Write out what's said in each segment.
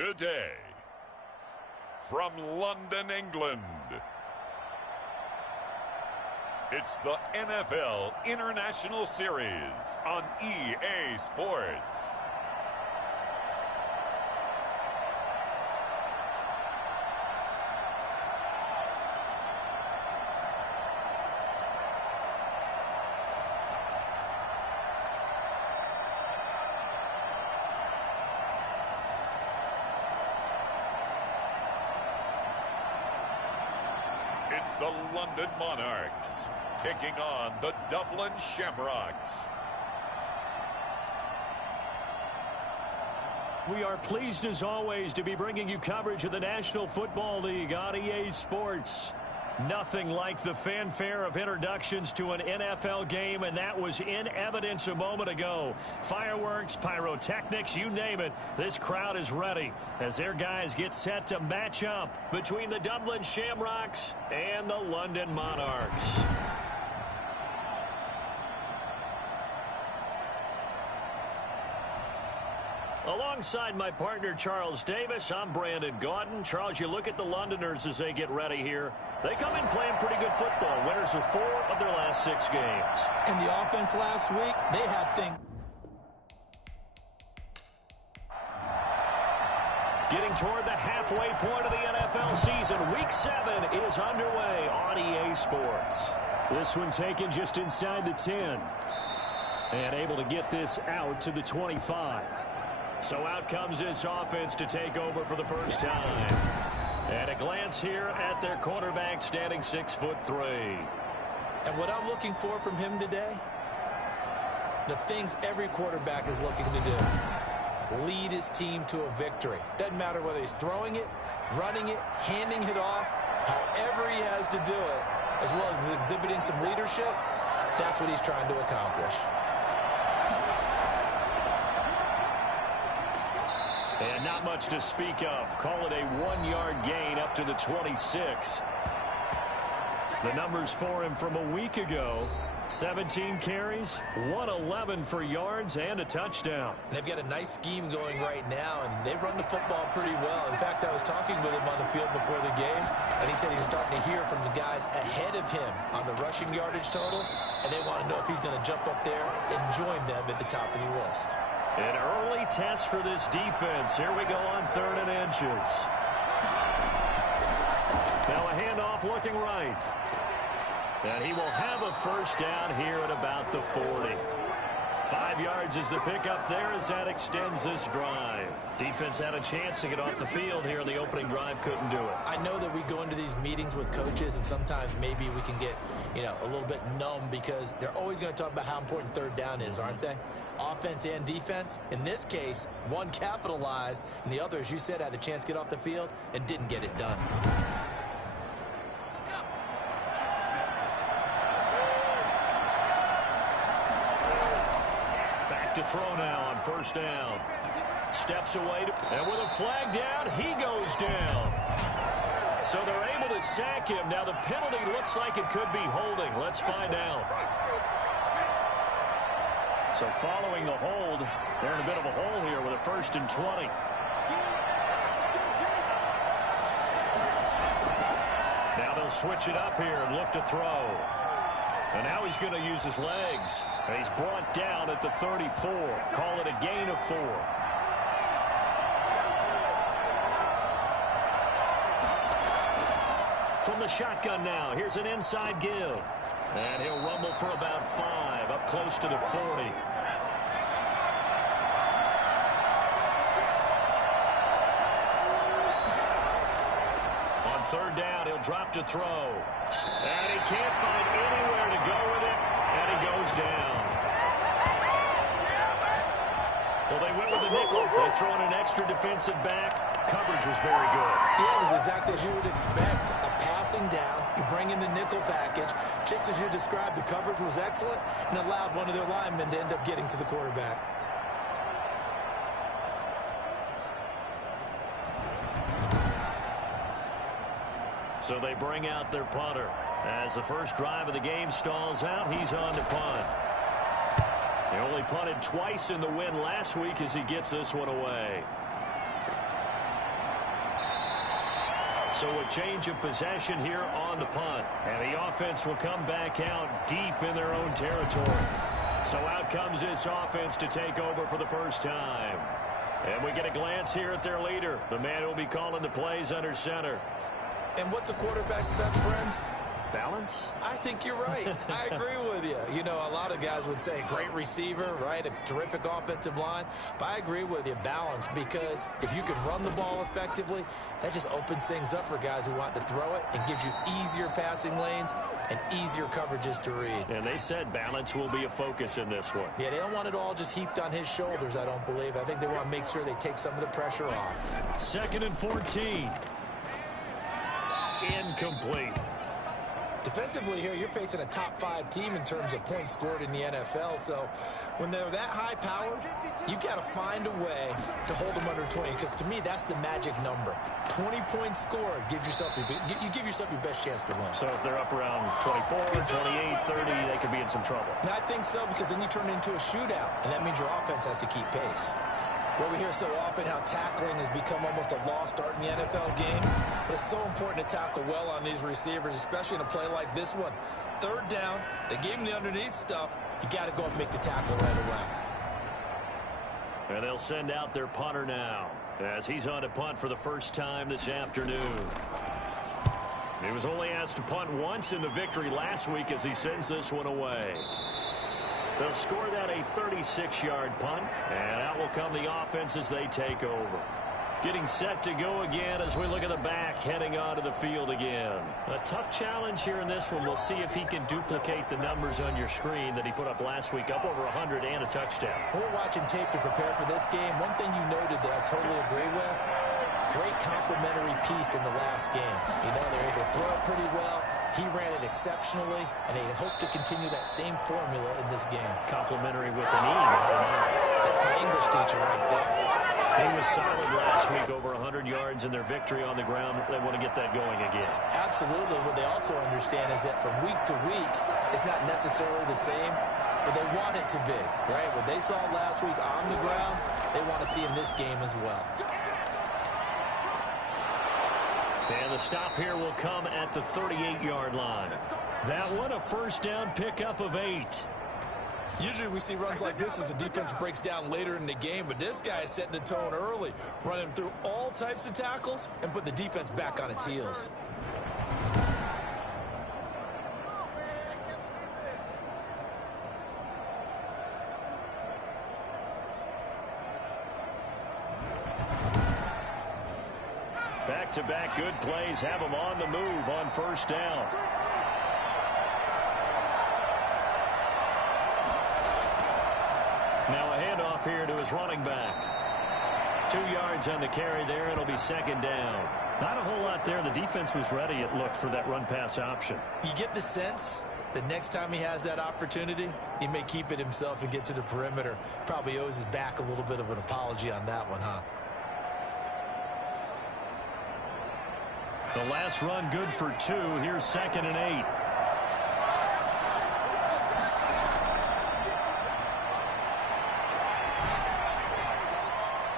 Today, from London, England, it's the NFL International Series on EA Sports. It's the London Monarchs taking on the Dublin Shamrocks. We are pleased as always to be bringing you coverage of the National Football League on EA Sports. Nothing like the fanfare of introductions to an NFL game, and that was in evidence a moment ago. Fireworks, pyrotechnics, you name it. This crowd is ready as their guys get set to match up between the Dublin Shamrocks and the London Monarchs. Alongside my partner, Charles Davis, I'm Brandon Gaudin. Charles, you look at the Londoners as they get ready here. They come in playing pretty good football. Winners of 4 of their last 6 games. And the offense last week, they had things. Getting toward the halfway point of the NFL season. Week 7 is underway on EA Sports. This one taken just inside the 10. And able to get this out to the 25. So out comes this offense to take over for the first time. And a glance here at their quarterback standing 6'3". And what I'm looking for from him today, the things every quarterback is looking to do. Lead his team to a victory. Doesn't matter whether he's throwing it, running it, handing it off, however he has to do it, as well as exhibiting some leadership, that's what he's trying to accomplish. And not much to speak of. Call it a 1-yard gain up to the 26. The numbers for him from a week ago. 17 carries, 111 for yards, and a touchdown. They've got a nice scheme going right now, and they run the football pretty well. In fact, I was talking with him on the field before the game, and he said he's starting to hear from the guys ahead of him on the rushing yardage total, and they want to know if he's going to jump up there and join them at the top of the list. An early test for this defense. Here we go on 3rd and inches. Now a handoff looking right. And he will have a first down here at about the 40. 5 yards is the pickup there as that extends this drive. Defense had a chance to get off the field here in the opening drive, couldn't do it. I know that we go into these meetings with coaches, and sometimes maybe we can get, a little bit numb because they're always going to talk about how important 3rd down is, aren't they? Offense and defense. In this case, one capitalized, and the other, as you said, had a chance to get off the field and didn't get it done. Back to throw now on 1st down. Steps away, and with a flag down, he goes down. So they're able to sack him. Now the penalty looks like it could be holding. Let's find out. So following the hold, they're in a bit of a hole here with a 1st and 20. Now they'll switch it up here and look to throw. And now he's going to use his legs. And he's brought down at the 34. Call it a gain of 4. From the shotgun now, here's an inside give. And he'll rumble for about 5, up close to the 40. On 3rd down, he'll drop to throw. And he can't find anywhere to go with it, and he goes down. Well, they went with the nickel. They throw in an extra defensive back. Coverage was very good. Yeah, it was exactly as you would expect. A passing down, you bring in the nickel package. Just as you described, the coverage was excellent and allowed one of their linemen to end up getting to the quarterback. So they bring out their punter. As the first drive of the game stalls out, he's on to punt. He only punted twice in the win last week as he gets this one away. So a change of possession here on the punt. And the offense will come back out deep in their own territory. So out comes this offense to take over for the first time. And we get a glance here at their leader, the man who will be calling the plays under center. And what's a quarterback's best friend? Balance? I think you're right. I agree with you. You know, a lot of guys would say great receiver, right? A terrific offensive line. But I agree with you, balance, because if you can run the ball effectively, that just opens things up for guys who want to throw it and gives you easier passing lanes and easier coverages to read. And they said balance will be a focus in this one. Yeah, they don't want it all just heaped on his shoulders, I don't believe. I think they want to make sure they take some of the pressure off. 2nd and 14. Incomplete. Defensively here, you're facing a top-5 team in terms of points scored in the NFL. So when they're that high-powered, you've got to find a way to hold them under 20. Because to me, that's the magic number. 20 points scored gives yourself you give yourself your best chance to win. So if they're up around 24, 28, 30, they could be in some trouble. And I think so, because then you turn it into a shootout, and that means your offense has to keep pace. Well, we hear so often how tackling has become almost a lost art in the NFL game. But it's so important to tackle well on these receivers, especially in a play like this one. 3rd down, they gave him the underneath stuff. You got to go and make the tackle right away. And they'll send out their punter now, as he's on to punt for the first time this afternoon. He was only asked to punt once in the victory last week as he sends this one away. They'll score that a 36-yard punt, and out will come the offense as they take over. Getting set to go again as we look at the back, heading onto the field again. A tough challenge here in this one. We'll see if he can duplicate the numbers on your screen that he put up last week, up over 100 and a touchdown. We're watching tape to prepare for this game. One thing you noted that I totally agree with, great complementary piece in the last game. You know, they're able to throw it pretty well. He ran it exceptionally, and they hope to continue that same formula in this game. Complimentary with an E. That's my English teacher right there. He was solid last week, over 100 yards in their victory on the ground. They want to get that going again. Absolutely. What they also understand is that from week to week, it's not necessarily the same, but they want it to be, right? What they saw last week on the ground, they want to see in this game as well. And the stop here will come at the 38-yard line. That one, a first down pickup of 8. Usually we see runs like this as the defense breaks down later in the game, but this guy is setting the tone early, running through all types of tackles and put the defense back on its heels. Back-to-back good plays have him on the move on first down. Now a handoff here to his running back. 2 yards on the carry there. It'll be 2nd down. Not a whole lot there. The defense was ready, it looked, for that run-pass option. You get the sense that next time he has that opportunity, he may keep it himself and get to the perimeter. Probably owes his back a little bit of an apology on that one, huh? The last run good for 2. Here's 2nd and 8.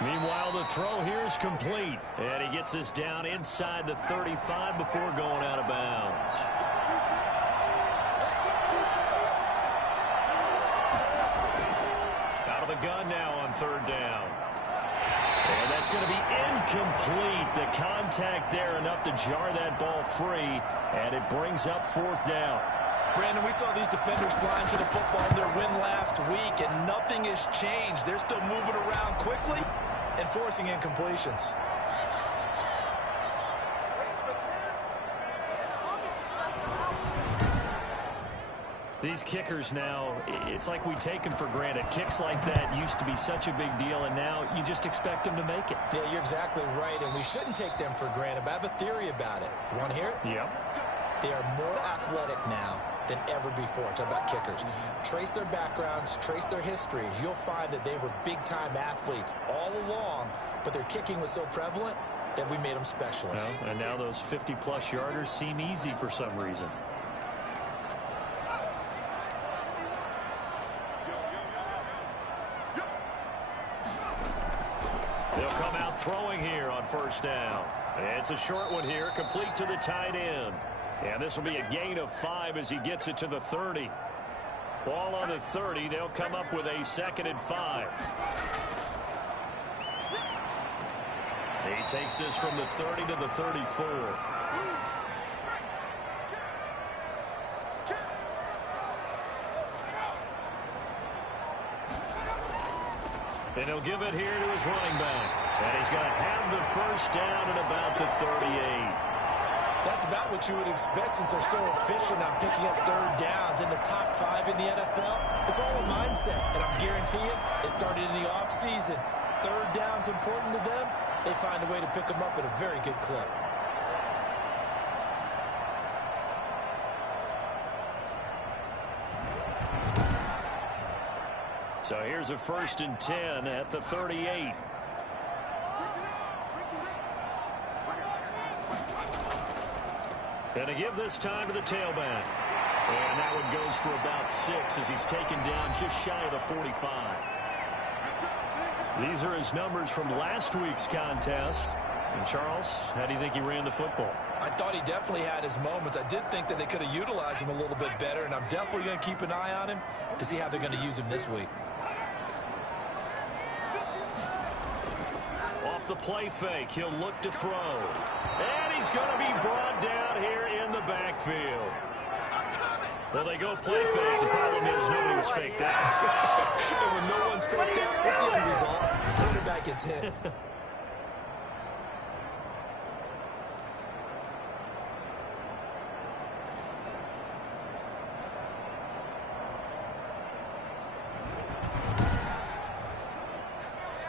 Meanwhile, the throw here is complete. And he gets this down inside the 35 before going out of bounds. Out of the gun now on 3rd down. And that's going to be incomplete. The contact there enough to jar that ball free. And it brings up 4th down. Brandon, we saw these defenders flying to the football in their win last week, and nothing has changed. They're still moving around quickly and forcing incompletions. These kickers now, it's like we take them for granted. Kicks like that used to be such a big deal, and now you just expect them to make it. Yeah, you're exactly right, and we shouldn't take them for granted, but I have a theory about it. You want to hear it? Yep. They are more athletic now than ever before. Talk about kickers. Trace their backgrounds, trace their histories. You'll find that they were big-time athletes all along, but their kicking was so prevalent that we made them specialists. Well, and now those 50-plus yarders seem easy for some reason. They'll come out throwing here on first down. It's a short one here, complete to the tight end. And this will be a gain of 5 as he gets it to the 30. Ball on the 30. They'll come up with a 2nd and 5. He takes this from the 30 to the 34. And he'll give it here to his running back. And he's going to have the first down at about the 38. That's about what you would expect since they're so efficient on picking up third downs in the top 5 in the NFL. It's all a mindset, and I guarantee you, it started in the offseason. Third down's important to them. They find a way to pick them up at a very good clip. So here's a 1st and 10 at the 38. And to give this time to the tailback. And that one goes for about 6 as he's taken down just shy of the 45. These are his numbers from last week's contest. And Charles, how do you think he ran the football? I thought he definitely had his moments. I did think that they could have utilized him a little bit better, and I'm definitely going to keep an eye on him to see how they're going to use him this week. Off the play fake, he'll look to throw. And he's going to be brought down here in the backfield. Well, they go play fake. The problem is nobody was faked out. And when no one's faked out, what's the end result? Center back gets hit.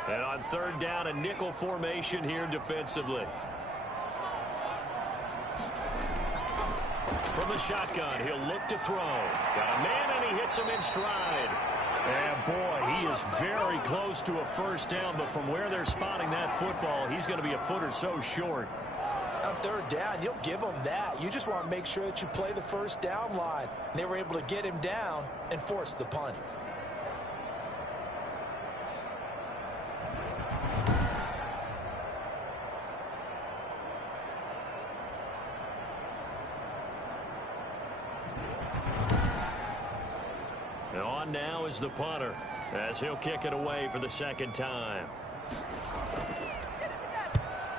And on 3rd down, a nickel formation here defensively. From the shotgun, he'll look to throw. Got a man, and he hits him in stride. And, boy, he is very close to a first down, but from where they're spotting that football, he's going to be a foot or so short. On 3rd down, you'll give them that. You just want to make sure that you play the first down line. And they were able to get him down and force the punt. Now is the punter as he'll kick it away for the 2nd time.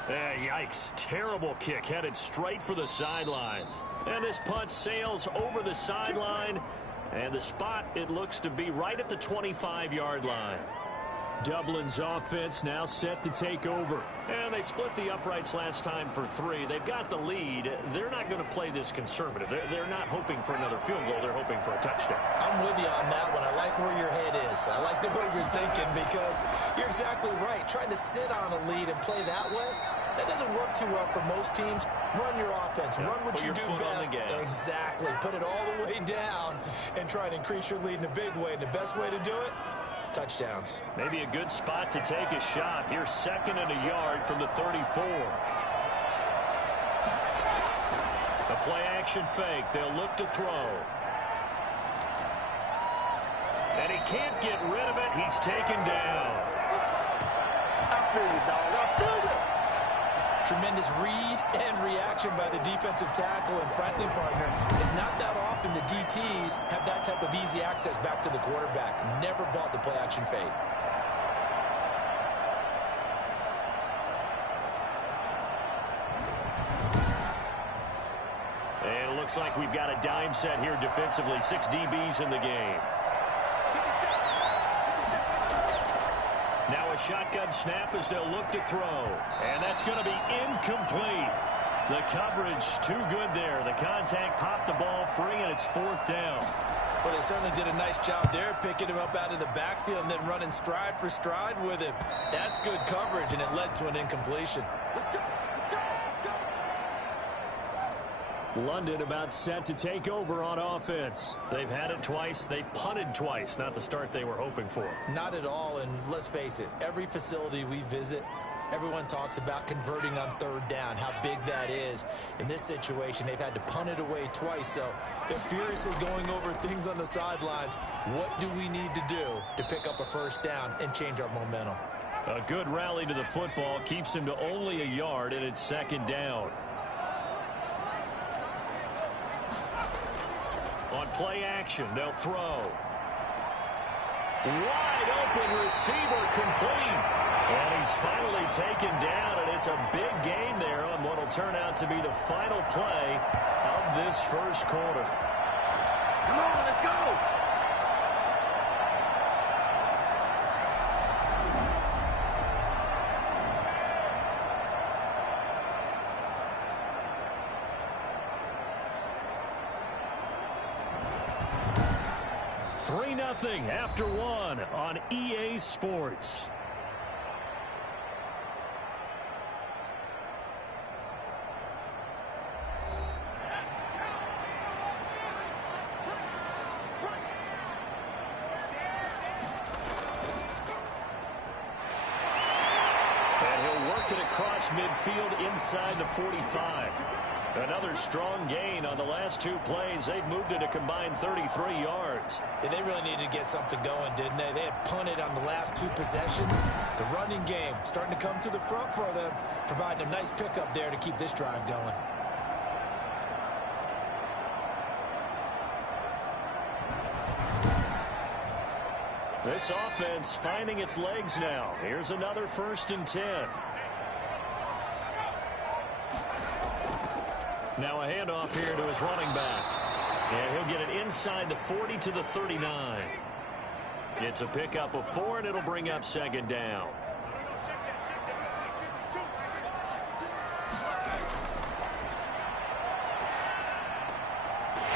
Yikes. Terrible kick headed straight for the sidelines. And this punt sails over the sideline. And the spot, it looks to be right at the 25-yard line. Dublin's offense now set to take over. And they split the uprights last time for 3. They've got the lead. They're not going to play this conservative. They're not hoping for another field goal. They're hoping for a touchdown. I'm with you on that one. I like where your head is. I like the way you're thinking because you're exactly right. Trying to sit on a lead and play that way, that doesn't work too well for most teams. Run your offense. Run what you do best. Exactly. Put it all the way down and try and increase your lead in a big way. And the best way to do it, touchdowns. Maybe a good spot to take a shot. Here's 2nd and a yard from the 34. A play-action fake. They'll look to throw. And he can't get rid of it. He's taken down. I feel you, dog. I feel you. Tremendous read and reaction by the defensive tackle and frankly, partner, it's not that often the DTs have that type of easy access back to the quarterback. Never bought the play-action fade. And it looks like we've got a dime set here defensively. 6 DBs in the game. Now a shotgun snap as they'll look to throw. And that's going to be incomplete. The coverage too good there. The contact popped the ball free, and it's 4th down. Well, they certainly did a nice job there, picking him up out of the backfield and then running stride for stride with him. That's good coverage, and it led to an incompletion. London about set to take over on offense. They've had it twice. They've punted twice. Not the start they were hoping for. Not at all, and let's face it, every facility we visit, everyone talks about converting on 3rd down, how big that is. In this situation, they've had to punt it away twice, so they're furiously going over things on the sidelines. What do we need to do to pick up a first down and change our momentum? A good rally to the football keeps him to only a yard, and it's second down. On play action, they'll throw. Wide open receiver complete. And he's finally taken down, and it's a big gain there on what will turn out to be the final play of this first quarter. Come on, let's go. Nothing after one on EA Sports. And he'll work it across midfield inside the 45. Another strong gain on the last two plays. They've moved it a combined 33 yards. Yeah, they really needed to get something going, didn't they? They had punted on the last two possessions. The running game starting to come to the front for them, providing a nice pickup there to keep this drive going. This offense finding its legs now. Here's another 1st and 10. Now a handoff here to his running back. And he'll get it inside the 40 to the 39. It's a pickup of 4, and it'll bring up second down.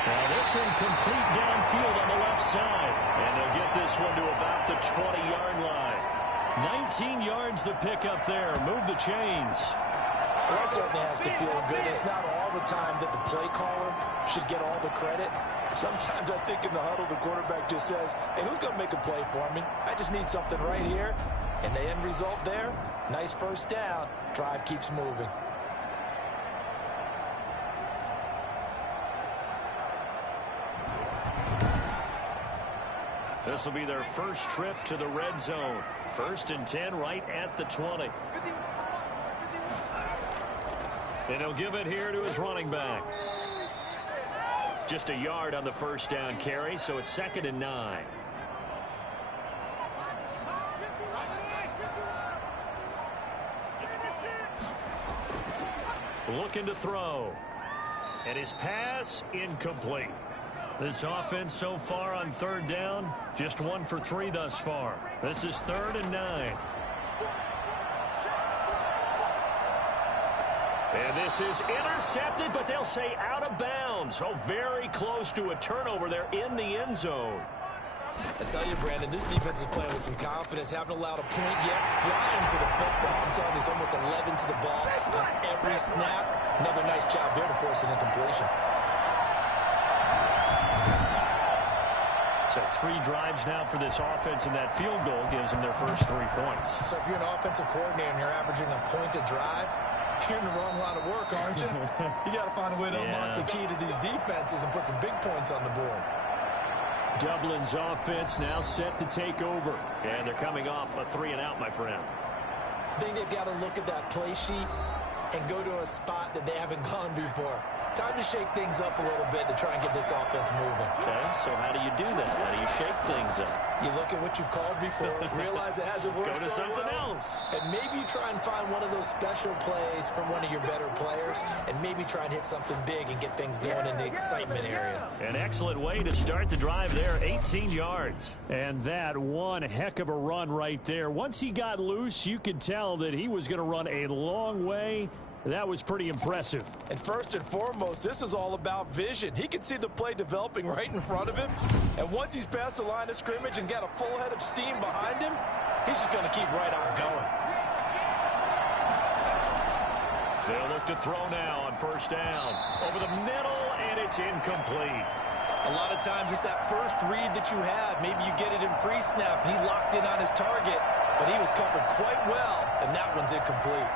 Now this one complete downfield on the left side. And they'll get this one to about the 20-yard line. 19 yards the pickup there. Move the chains. Well, that certainly has to feel good. It's not all the time that the play caller should get all the credit. Sometimes I think in the huddle, the quarterback just says, hey, who's going to make a play for me? I just need something right here. And the end result there, nice first down. Drive keeps moving. This will be their first trip to the red zone. 1st and 10 right at the 20. And he'll give it here to his running back. Just a yard on the first down carry, so it's 2nd and 9. Looking to throw. And his pass incomplete. This offense so far on 3rd down, just 1 for 3 thus far. This is 3rd and 9. And this is intercepted, but they'll say out of bounds. Oh, very close to a turnover there in the end zone. I tell you, Brandon, this defense is playing with some confidence. Haven't allowed a point yet. Flying to the football. I'm telling you, it's almost 11 to the ball on every snap. Another nice job there to force an incompletion. So 3 drives now for this offense, and that field goal gives them their first 3 points. So if you're an offensive coordinator and you're averaging a point a drive, you're in the wrong line of work, aren't you? You got to find a way to unlock the key to these defenses and put some big points on the board. Dublin's offense now set to take over. And they're coming off a 3-and-out, my friend. I think they've got to look at that play sheet and go to a spot that they haven't gone before. Time to shake things up a little bit to try and get this offense moving. Okay, so how do you do that? How do you shake things up? You look at what you've called before, realize it hasn't worked Go to so something well, else. and maybe try and find one of those special plays from one of your better players, and maybe try and hit something big and get things going in the excitement area. An excellent way to start the drive there, 18 yards. And that one heck of a run right there. Once he got loose, you could tell that he was going to run a long way. That was pretty impressive. And first and foremost, this is all about vision. He can see the play developing right in front of him. And once he's past the line of scrimmage and got a full head of steam behind him, he's just going to keep right on going. They'll look to throw now on first down. Over the middle, and it's incomplete. A lot of times it's that first read that you have. Maybe you get it in pre-snap, and he locked in on his target, but he was covered quite well, and that one's incomplete.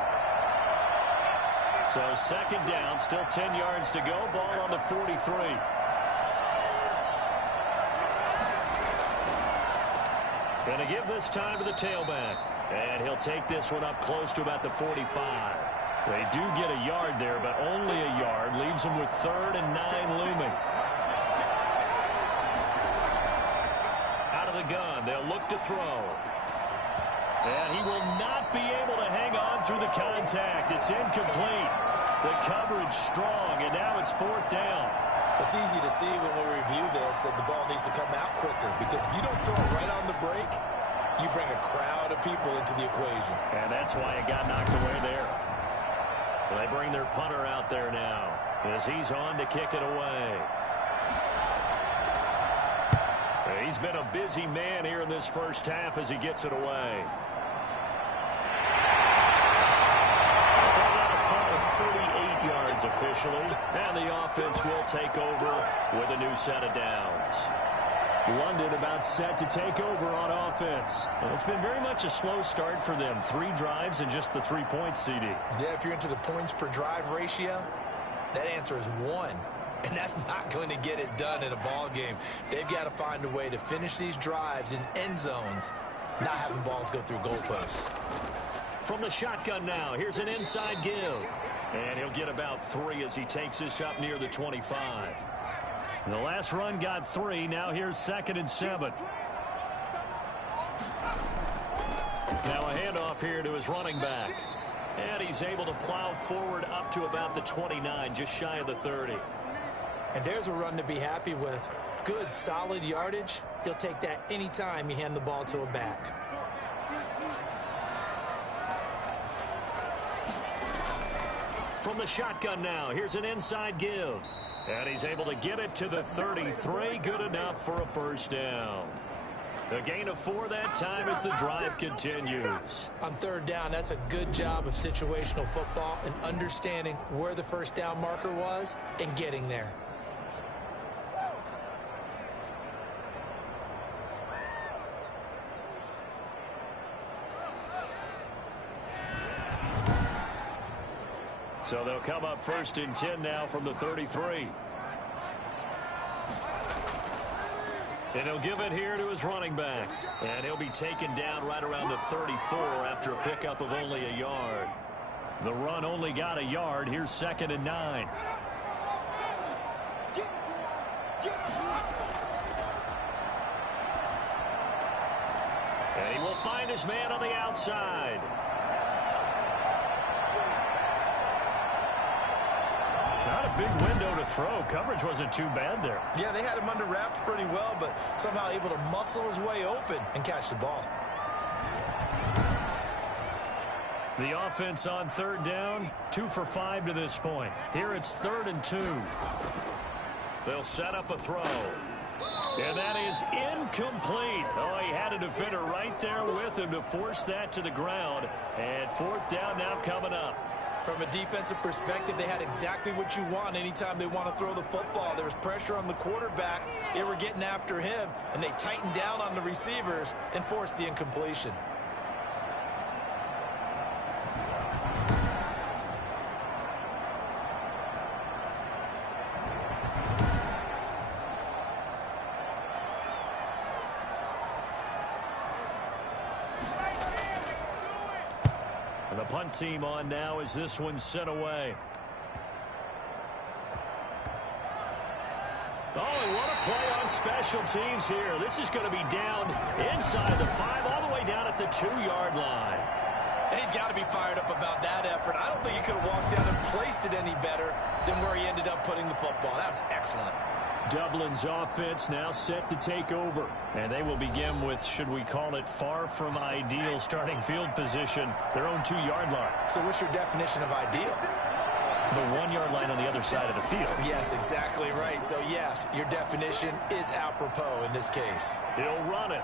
So second down, still 10 yards to go. Ball on the 43. Going to give this time to the tailback. And he'll take this one up close to about the 45. They do get a yard there, but only a yard. Leaves them with 3rd and 9 looming. Out of the gun, they'll look to throw. And he will not be able to hang on through the contact. It's incomplete. The coverage strong, and now it's 4th down. It's easy to see when we review this that the ball needs to come out quicker, because if you don't throw it right on the break, you bring a crowd of people into the equation. And that's why it got knocked away there. They bring their punter out there now as he's on to kick it away. He's been a busy man here in this first half as he gets it away. A punt of 38 yards officially, and the offense will take over with a new set of downs. London about set to take over on offense. And it's been very much a slow start for them. 3 drives and just the 3 points, CD. Yeah, if you're into the points per drive ratio, that answer is 1. And that's not going to get it done in a ball game. They've got to find a way to finish these drives in end zones, not having balls go through goalposts. From the shotgun now, here's an inside give. And he'll get about 3 as he takes this up near the 25. The last run got 3. Now here's 2nd and 7. Now a handoff here to his running back. And he's able to plow forward up to about the 29, just shy of the 30. And there's a run to be happy with. Good, solid yardage. He'll take that anytime you hand the ball to a back. From the shotgun now, here's an inside give. And he's able to get it to the 33. Good enough for a 1st down. A gain of 4 that time as the drive continues. On 3rd down, that's a good job of situational football and understanding where the 1st down marker was and getting there. So they'll come up 1st and 10 now from the 33. And he'll give it here to his running back. And he'll be taken down right around the 34 after a pickup of only a yard. The run only got a yard. Here's 2nd and 9. And he will find his man on the outside. Not a big window to throw. Coverage wasn't too bad there. Yeah, they had him under wraps pretty well, but somehow able to muscle his way open and catch the ball. The offense on 3rd down, 2 for 5 to this point. Here it's 3rd and 2. They'll set up a throw. And that is incomplete. Oh, he had a defender right there with him to force that to the ground. And 4th down now coming up. From a defensive perspective, they had exactly what you want anytime they want to throw the football. There was pressure on the quarterback. They were getting after him, and they tightened down on the receivers and forced the incompletion. And the punt team on now as this one's sent away. Oh, and what a play on special teams here. This is going to be down inside the 5, all the way down at the 2-yard line. And he's got to be fired up about that effort. I don't think he could have walked down and placed it any better than where he ended up putting the football. That was excellent. Dublin's offense now set to take over. And they will begin with, should we call it, far from ideal starting field position, their own 2-yard line. So what's your definition of ideal? The 1-yard line on the other side of the field. Yes, exactly right. So, yes, your definition is apropos in this case. He'll run it.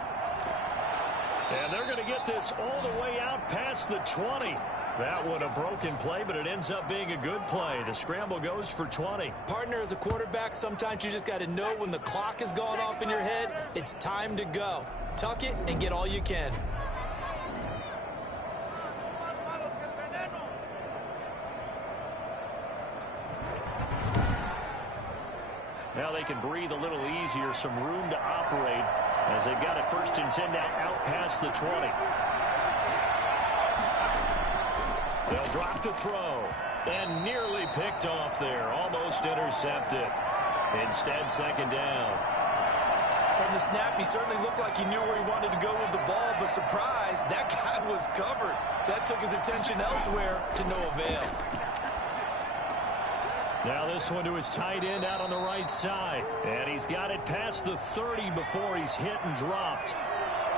And they're going to get this all the way out past the 20. That one a broken play, but it ends up being a good play. The scramble goes for 20. Partner, as a quarterback, sometimes you just got to know when the clock is going off in your head, it's time to go. Tuck it and get all you can. Now they can breathe a little easier, some room to operate as they've got it 1st and 10 now out past the 20. They'll drop to throw. And nearly picked off there. Almost intercepted. Instead, second down. From the snap, he certainly looked like he knew where he wanted to go with the ball, but surprise, that guy was covered. So that took his attention elsewhere to no avail. Now this one to his tight end out on the right side. And he's got it past the 30 before he's hit and dropped.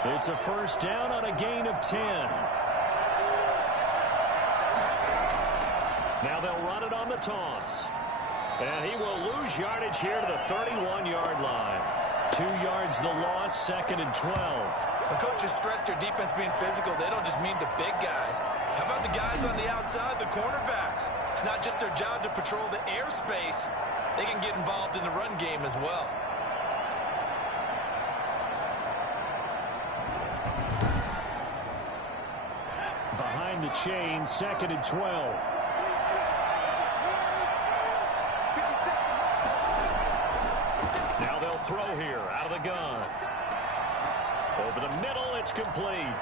It's a first down on a gain of 10. Now they'll run it on the toss. And he will lose yardage here to the 31-yard line. 2 yards the loss, second and 12. The coaches stress their defense being physical. They don't just mean the big guys. How about the guys on the outside, the cornerbacks? It's not just their job to patrol the airspace. They can get involved in the run game as well. Behind the chain, second and 12. Now they'll throw here out of the gun. Over the middle, it's complete.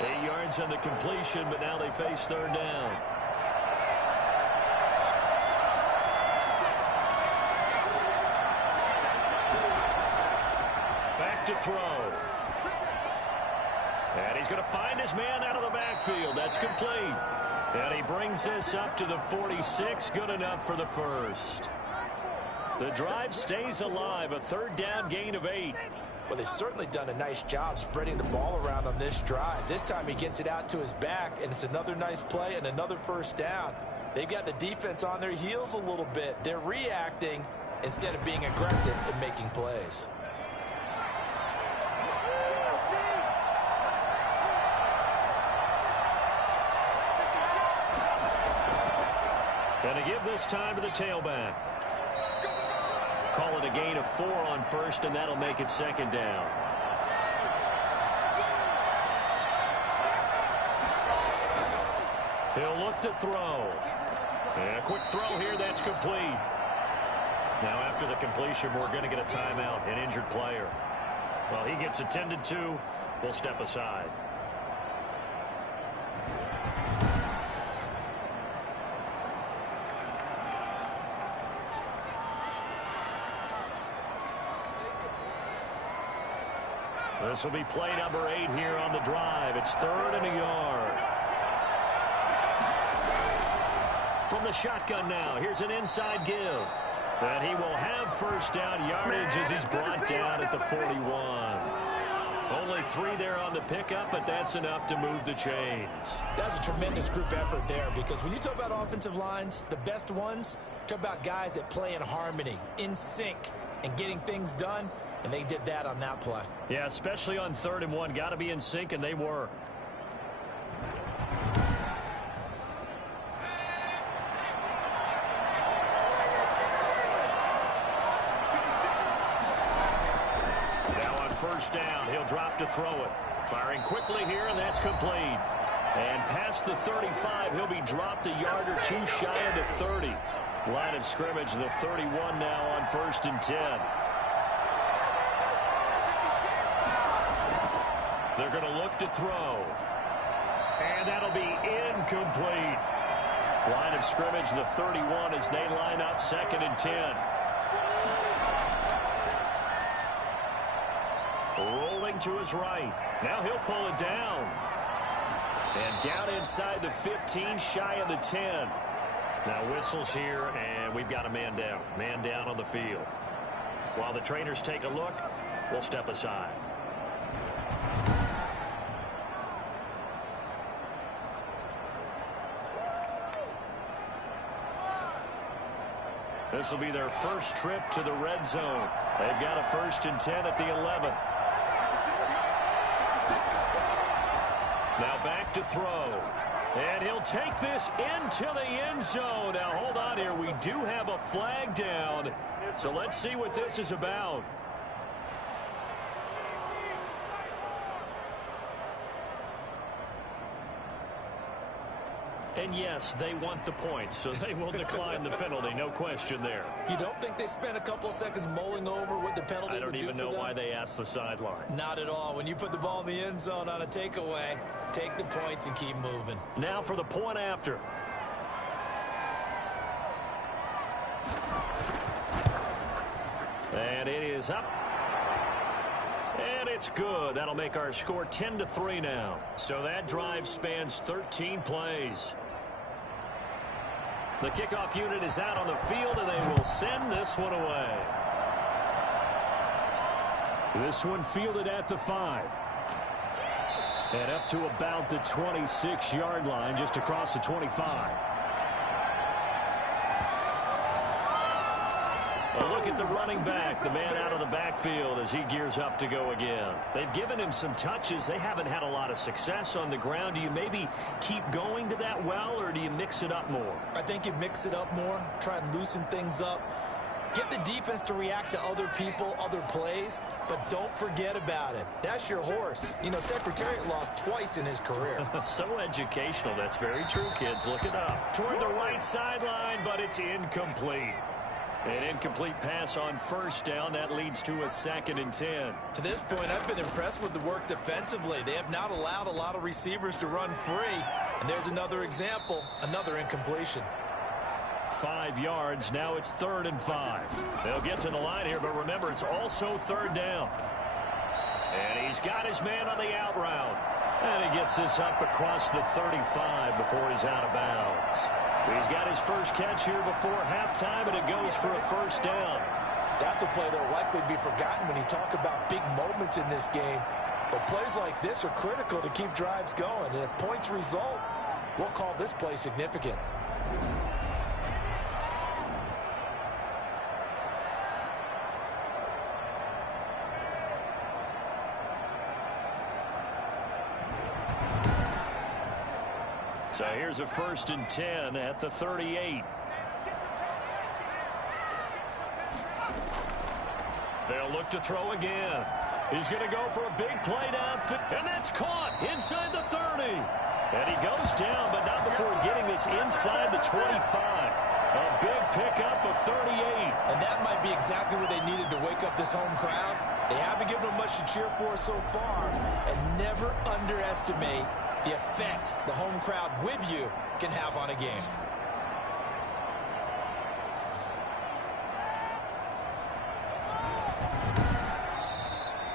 8 yards on the completion, but now they face third down. Back to throw. And he's going to find his man out of the backfield. That's complete. And he brings this up to the 46. Good enough for the first. The drive stays alive. A third down gain of 8. Well, they've certainly done a nice job spreading the ball around on this drive. This time he gets it out to his back, and it's another nice play and another first down. They've got the defense on their heels a little bit. They're reacting instead of being aggressive and making plays. Going to give this time to the tailback. Call it a gain of 4 on first, and that'll make it second down. He'll look to throw. And a quick throw here, that's complete. Now after the completion, we're going to get a timeout, an injured player. Well, he gets attended to. We'll step aside. This will be play number 8 here on the drive. It's third and a yard. From the shotgun now, here's an inside give. And he will have first down yardage as he's brought down at the 41. Only 3 there on the pickup, but that's enough to move the chains. That's a tremendous group effort there, because when you talk about offensive lines, the best ones, talk about guys that play in harmony, in sync, and getting things done. And they did that on that play. Yeah, especially on 3rd and 1. Got to be in sync, and they were. Now on first down, he'll drop to throw it. Firing quickly here, and that's complete. And past the 35, he'll be dropped a yard or 2 shy of the 30. Line of scrimmage, the 31 now on 1st and 10. They're going to look to throw. And that'll be incomplete. Line of scrimmage, the 31, as they line up 2nd and 10. Rolling to his right. Now he'll pull it down. And down inside the 15, shy of the 10. Now whistles here, and we've got a man down. Man down on the field. While the trainers take a look, we'll step aside. This will be their first trip to the red zone. They've got a 1st and 10 at the 11. Now back to throw. And he'll take this into the end zone. Now hold on here. We do have a flag down. So let's see what this is about. And yes, they want the points, so they will decline the penalty. No question there. You don't think they spent a couple of seconds mulling over what the penalty would do for them? I don't even know why they asked the sideline. Not at all. When you put the ball in the end zone on a takeaway, take the points and keep moving. Now for the point after. And it is up. And it's good. That'll make our score 10-3 now. So that drive spans 13 plays. The kickoff unit is out on the field, and they will send this one away. This one fielded at the 5. And up to about the 26-yard line, just across the 25. A look at the running back, the man out of the backfield as he gears up to go again. They've given him some touches. They haven't had a lot of success on the ground. Do you maybe keep going to that well, or do you mix it up more? I think you mix it up more, try and loosen things up. Get the defense to react to other people, other plays, but don't forget about it. That's your horse. You know, Secretariat lost twice in his career. So educational. That's very true, kids. Look it up. Toward the right sideline, but it's incomplete. An incomplete pass on first down. That leads to a 2nd and 10. To this point, I've been impressed with the work defensively. They have not allowed a lot of receivers to run free. And there's another example, another incompletion. 5 yards. Now it's 3rd and 5. They'll get to the line here, but remember, it's also 3rd down. And he's got his man on the out route. And he gets this up across the 35 before he's out of bounds. He's got his first catch here before halftime, and it goes for a 1st down. That's a play that will likely be forgotten when you talk about big moments in this game. But plays like this are critical to keep drives going. And if points result, we'll call this play significant. So here's a 1st and 10 at the 38. They'll look to throw again. He's going to go for a big play downfield, and that's caught inside the 30. And he goes down, but not before getting this inside the 25. A big pickup of 38. And that might be exactly what they needed to wake up this home crowd. They haven't given them much to cheer for so far, and never underestimate the effect the home crowd with you can have on a game.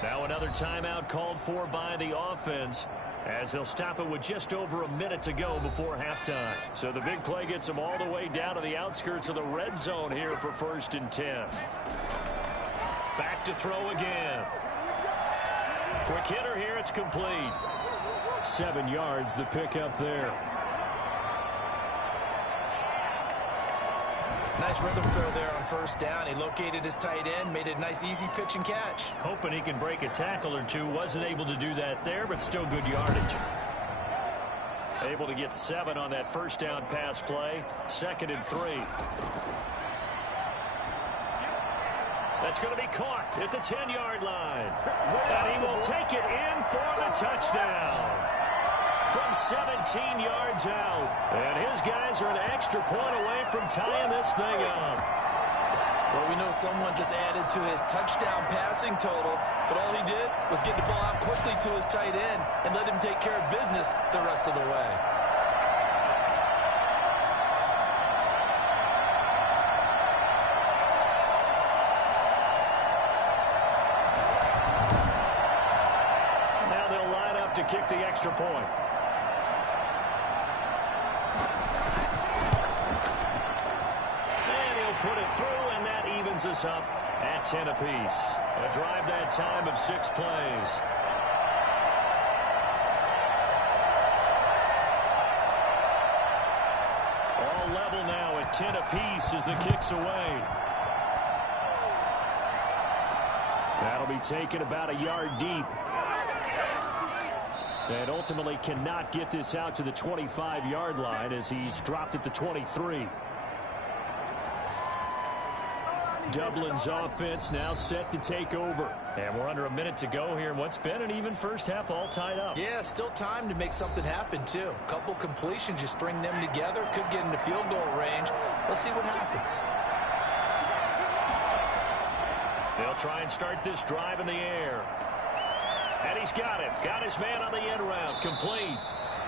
Now another timeout called for by the offense, as they'll stop it with just over a minute to go before halftime. So the big play gets them all the way down to the outskirts of the red zone here for 1st and 10. Back to throw again. Quick hitter here, it's complete. 7 yards, the pickup there. Nice rhythm throw there on 1st down. He located his tight end, made it a nice easy pitch and catch. Hoping he can break a tackle or two. Wasn't able to do that there, but still good yardage. Able to get 7 on that 1st down pass play. 2nd and 3. That's going to be caught at the 10-yard line. And he will take it in for the touchdown. From 17 yards out. And his guys are an extra point away from tying this thing up. Well, we know someone just added to his touchdown passing total, but all he did was get the ball out quickly to his tight end and let him take care of business the rest of the way. Now they'll line up to kick the extra point. Put it through, and that evens us up at 10 apiece. A drive that time of 6 plays. All level now at 10 apiece as the kick's away. That'll be taken about a yard deep. And ultimately cannot get this out to the 25-yard line as he's dropped at the 23. Dublin's offense now set to take over. And we're under a minute to go here in what's been an even first half, all tied up. Yeah, still time to make something happen, too. A couple completions, you string them together, could get into field goal range. Let's see what happens. They'll try and start this drive in the air. And he's got it. Got his man on the end route. Complete.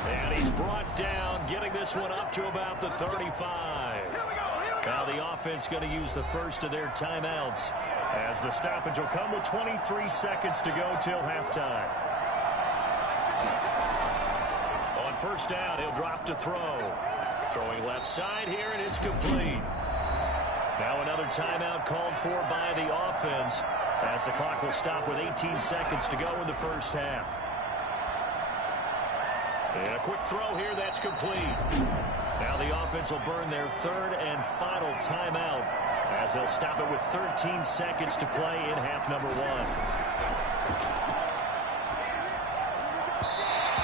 And he's brought down, getting this one up to about the 35. Now the offense going to use the first of their timeouts as the stoppage will come with 23 seconds to go till halftime. On first down, he'll drop to throw. Throwing left side here, and it's complete. Now another timeout called for by the offense as the clock will stop with 18 seconds to go in the first half. And a quick throw here, that's complete. Now the offense will burn their third and final timeout as they'll stop it with 13 seconds to play in half number one.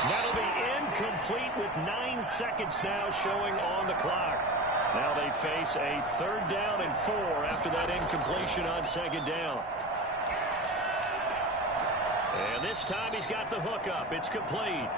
That'll be incomplete with 9 seconds now showing on the clock. Now they face a 3rd down and 4 after that incompletion on 2nd down. And this time he's got the hook up. It's complete.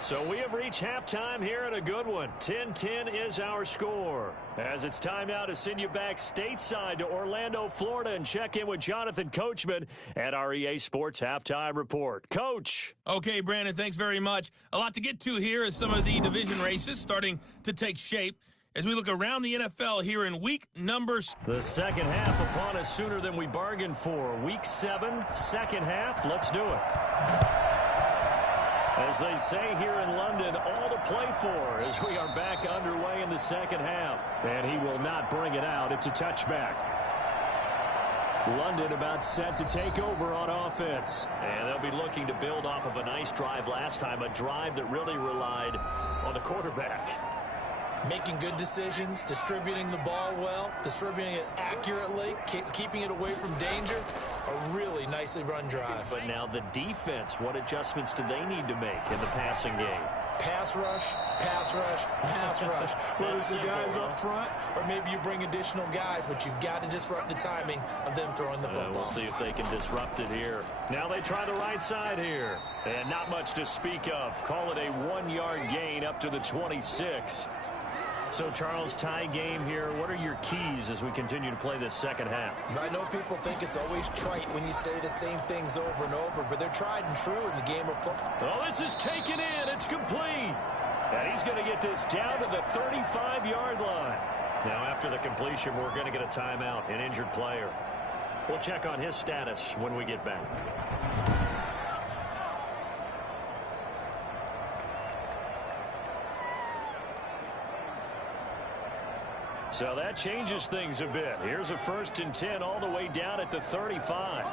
So we have reached halftime here at a good one. 10-10 is our score. As it's time now to send you back stateside to Orlando, Florida, and check in with Jonathan Coachman at our EA Sports Halftime Report. Coach. Okay, Brandon, thanks very much. A lot to get to here as some of the division races starting to take shape as we look around the NFL here in week number. The second half upon us sooner than we bargained for. Week 7, second half. Let's do it. As they say here in London, all to play for as we are back underway in the second half. And he will not bring it out. It's a touchback. London about set to take over on offense. And they'll be looking to build off of a nice drive last time, a drive that really relied on the quarterback. Making good decisions, distributing the ball well, distributing it accurately, keeping it away from danger. A really nicely run drive. But now the defense, what adjustments do they need to make in the passing game? Pass rush, pass rush, pass rush. Whether it's the guys up front or maybe you bring additional guys, but you've got to disrupt the timing of them throwing the football. We'll see if they can disrupt it here. Now they try the right side here. And not much to speak of. Call it a 1-yard gain up to the 26. So, Charles, tie game here. What are your keys as we continue to play this second half? I know people think it's always trite when you say the same things over and over, but they're tried and true in the game of football. Oh, this is taken in. It's complete. And he's going to get this down to the 35-yard line. Now, after the completion, we're going to get a timeout, an injured player. We'll check on his status when we get back. So that changes things a bit. Here's a 1st and 10 all the way down at the 35.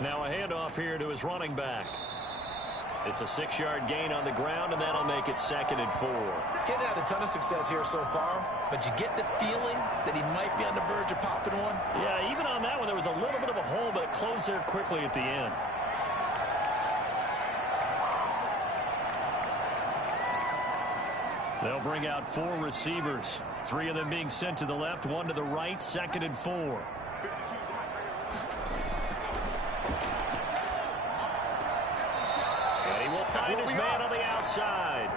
Now a handoff here to his running back. It's a 6-yard gain on the ground, and that'll make it 2nd and 4. Getting had a ton of success here so far, but you get the feeling that he might be on the verge of popping one. Yeah, even on that one, there was a little bit of a hole, but it closed there quickly at the end. They'll bring out 4 receivers. 3 of them being sent to the left, 1 to the right, 2nd and 4. And he will find his man on the outside.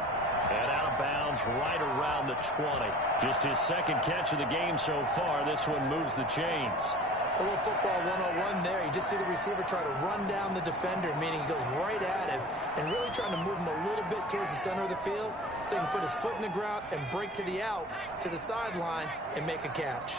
And out of bounds right around the 20. Just his 2nd catch of the game so far. This one moves the chains. A little football 101 there. You just see the receiver try to run down the defender, meaning he goes right at him and really trying to move him a little bit towards the center of the field so he can put his foot in the ground and break to the out, to the sideline, and make a catch.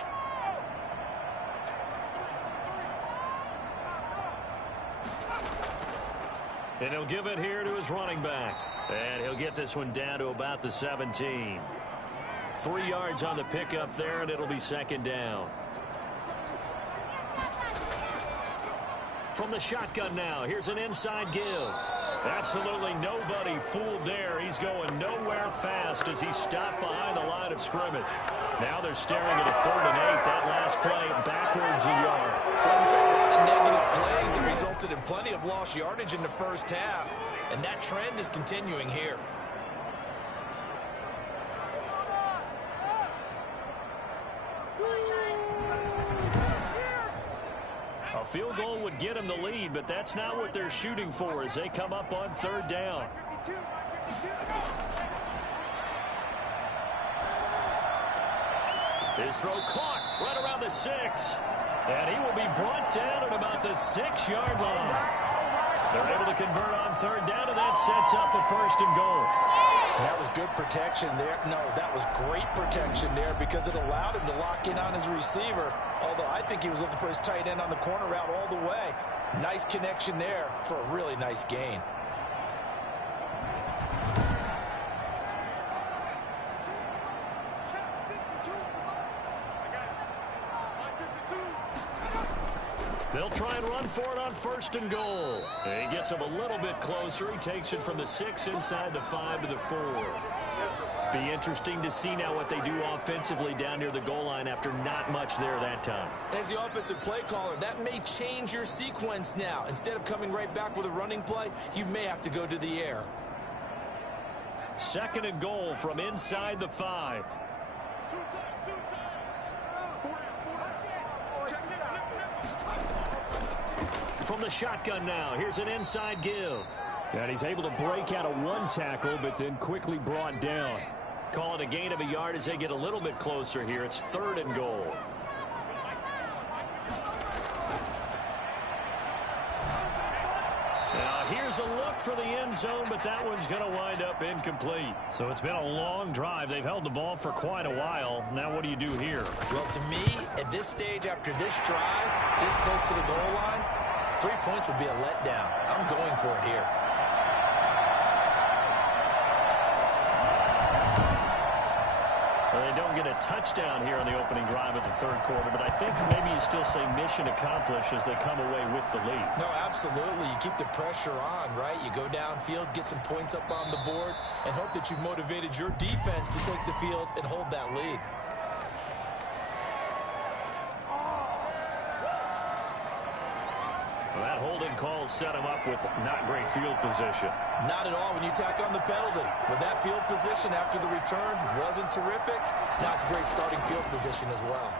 And he'll give it here to his running back. And he'll get this one down to about the 17. 3 yards on the pickup there, and it'll be second down. From the shotgun now, here's an inside give. Absolutely nobody fooled there. He's going nowhere fast as he's stopped behind the line of scrimmage. Now they're staring at a 3rd and 8. That last play backwards a yard. Well, we saw a lot of negative plays that resulted in plenty of lost yardage in the first half, and that trend is continuing here. A field goal would get them the lead, but that's not what they're shooting for as they come up on 3rd down. His throw caught right around the 6. And he will be brought down at about the 6-yard line. They're able to convert on 3rd down, and that sets up a 1st and goal. That was good protection there. No, that was great protection there because it allowed him to lock in on his receiver. Although I think he was looking for his tight end on the corner route all the way. Nice connection there for a really nice gain. They'll try and run for it on 1st and goal. He gets him a little bit closer. He takes it from the 6 inside the 5 to the 4. Be interesting to see now what they do offensively down near the goal line after not much there that time. As the offensive play caller, that may change your sequence now. Instead of coming right back with a running play, you may have to go to the air. 2nd and goal from inside the 5. From the shotgun now, here's an inside give. And he's able to break out of 1 tackle, but then quickly brought down. Call it a gain of a yard as they get a little bit closer here. It's 3rd and goal. Now here's a look for the end zone, but that one's going to wind up incomplete. So it's been a long drive. They've held the ball for quite a while. Now what do you do here? Well, to me, at this stage after this drive, this close to the goal line, 3 points would be a letdown. I'm going for it here. Well, they don't get a touchdown here on the opening drive of the 3rd quarter, but I think maybe you still say mission accomplished as they come away with the lead. No, absolutely. You keep the pressure on, right? You go downfield, get some points up on the board, and hope that you've motivated your defense to take the field and hold that lead. Well, that holding call set him up with not great field position. Not at all when you tack on the penalty. With that field position after the return wasn't terrific, it's not a great starting field position as well.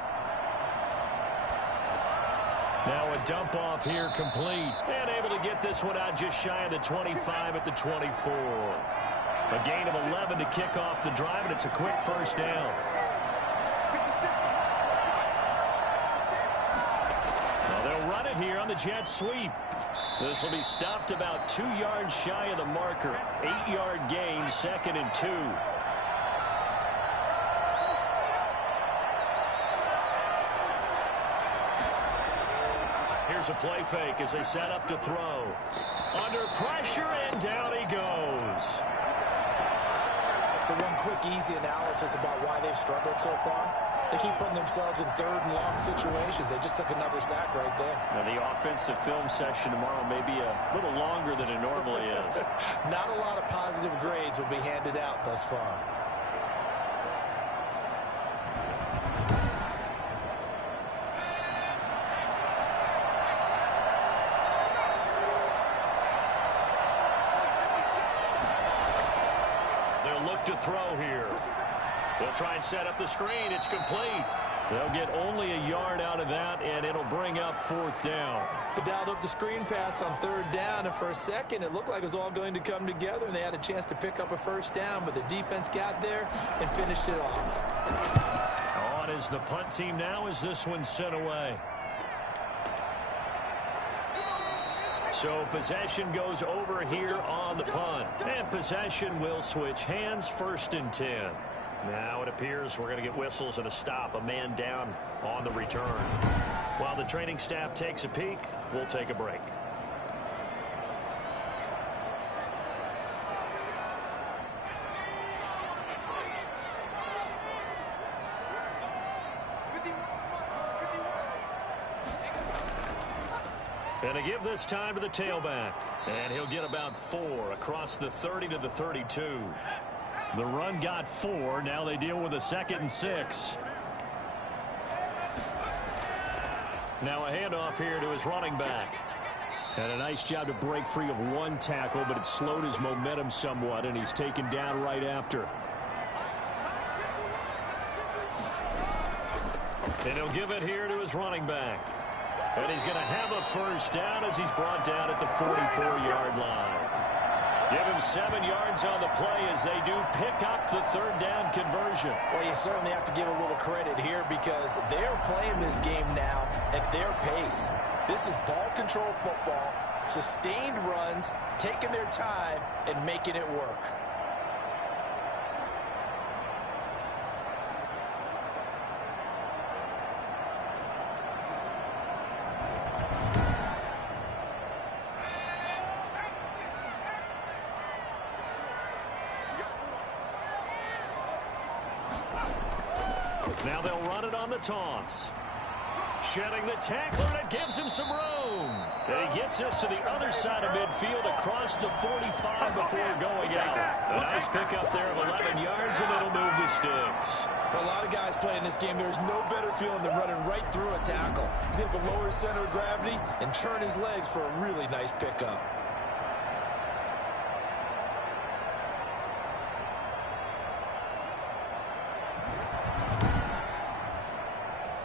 Now a dump off here complete. And able to get this one out just shy of the 25 at the 24. A gain of 11 to kick off the drive, and it's a quick 1st down. They'll run it here on the jet sweep. This will be stopped about 2 yards shy of the marker. 8-yard gain, 2nd and 2. Here's a play fake as they set up to throw. Under pressure, and down he goes. So one quick, easy analysis about why they've struggled so far. They keep putting themselves in 3rd and long situations. They just took another sack right there. Now the offensive film session tomorrow may be a little longer than it normally is. Not a lot of positive grades will be handed out thus far. They'll look to throw here. They'll try and set up the screen. It's complete. They'll get only a yard out of that, and it'll bring up 4th down. They dialed up the screen pass on 3rd down, and for a second, it looked like it was all going to come together, and they had a chance to pick up a 1st down, but the defense got there and finished it off. On is the punt team now as this one's sent away. So possession goes over here on the punt. And possession will switch hands, 1st and 10. Now it appears we're going to get whistles and a stop. A man down on the return. While the training staff takes a peek, we'll take a break. And to give this time to the tailback. And he'll get about 4 across the 30 to the 32. The run got 4. Now they deal with a 2nd and 6. Now a handoff here to his running back. And a nice job to break free of one tackle, but it slowed his momentum somewhat, and he's taken down right after. And he'll give it here to his running back. And he's going to have a first down as he's brought down at the 44-yard line. Give him 7 yards on the play as they do pick up the 3rd down conversion. Well, you certainly have to give a little credit here because they're playing this game now at their pace. This is ball control football, sustained runs, taking their time, and making it work. Now they'll run it on the toss. Shedding the tackler, and it gives him some room. And he gets us to the other side of midfield across the 45 before going out. A nice pickup there of 11 yards, and it'll move the sticks. For a lot of guys playing this game, there's no better feeling than running right through a tackle. He's able to lower his center of gravity and churn his legs for a really nice pickup.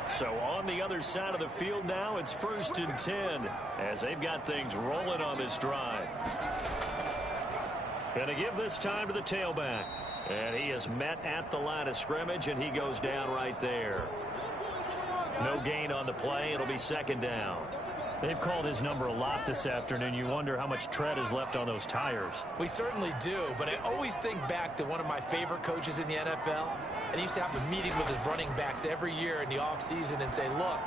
So on the other side of the field now, it's 1st and 10 as they've got things rolling on this drive. Going to give this time to the tailback. And he is met at the line of scrimmage, and he goes down right there. No gain on the play. It'll be 2nd down. They've called his number a lot this afternoon. You wonder how much tread is left on those tires. We certainly do, but I always think back to one of my favorite coaches in the NFL. And he used to have a meeting with his running backs every year in the offseason and say, look,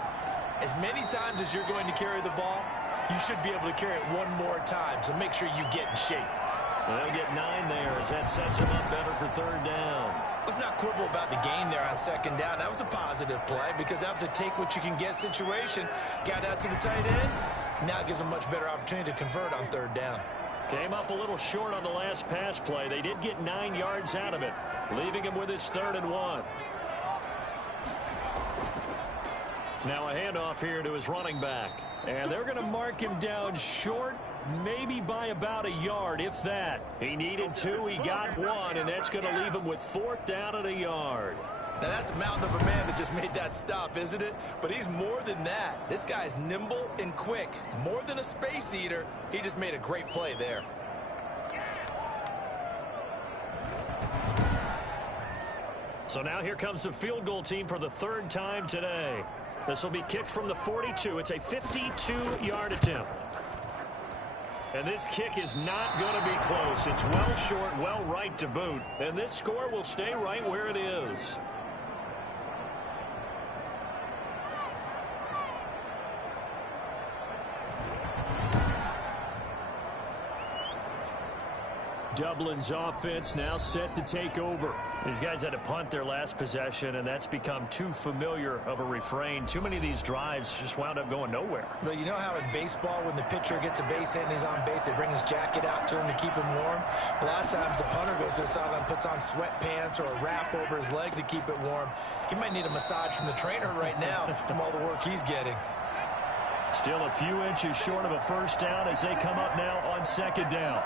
as many times as you're going to carry the ball, you should be able to carry it one more time, so make sure you get in shape. Well, they'll get 9 there as that sets him up better for 3rd down. Let's not quibble about the gain there on 2nd down. That was a positive play because that was a take-what-you-can-get situation. Got out to the tight end. Now it gives him a much better opportunity to convert on 3rd down. Came up a little short on the last pass play. They did get 9 yards out of it, leaving him with his 3rd and 1. Now a handoff here to his running back. And they're going to mark him down short, maybe by about a yard, if that. He needed 2, he got 1, and that's going to leave him with 4th down and a yard. Now that's a mountain of a man that just made that stop, isn't it? But he's more than that. This guy's nimble and quick. More than a space eater, he just made a great play there. So now here comes the field goal team for the 3rd time today. This will be kicked from the 42. It's a 52-yard attempt. And this kick is not going to be close. It's well short, well right to boot. And this score will stay right where it is. Dublin's offense now set to take over. These guys had to punt their last possession, and that's become too familiar of a refrain. Too many of these drives just wound up going nowhere. But you know how in baseball, when the pitcher gets a base hit and he's on base, they bring his jacket out to him to keep him warm? A lot of times the punter goes to the sideline, puts on sweatpants or a wrap over his leg to keep it warm. He might need a massage from the trainer right now from all the work he's getting. Still a few inches short of a 1st down as they come up now on 2nd down.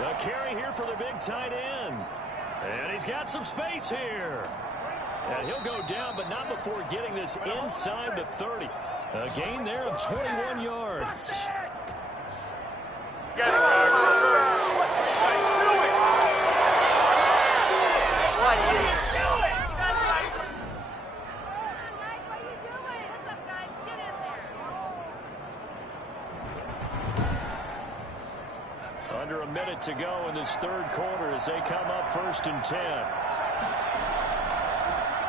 A carry here for the big tight end. And he's got some space here. And he'll go down, but not before getting this inside the 30. A gain there of 21 yards. Under a minute to go in this 3rd quarter as they come up 1st and 10.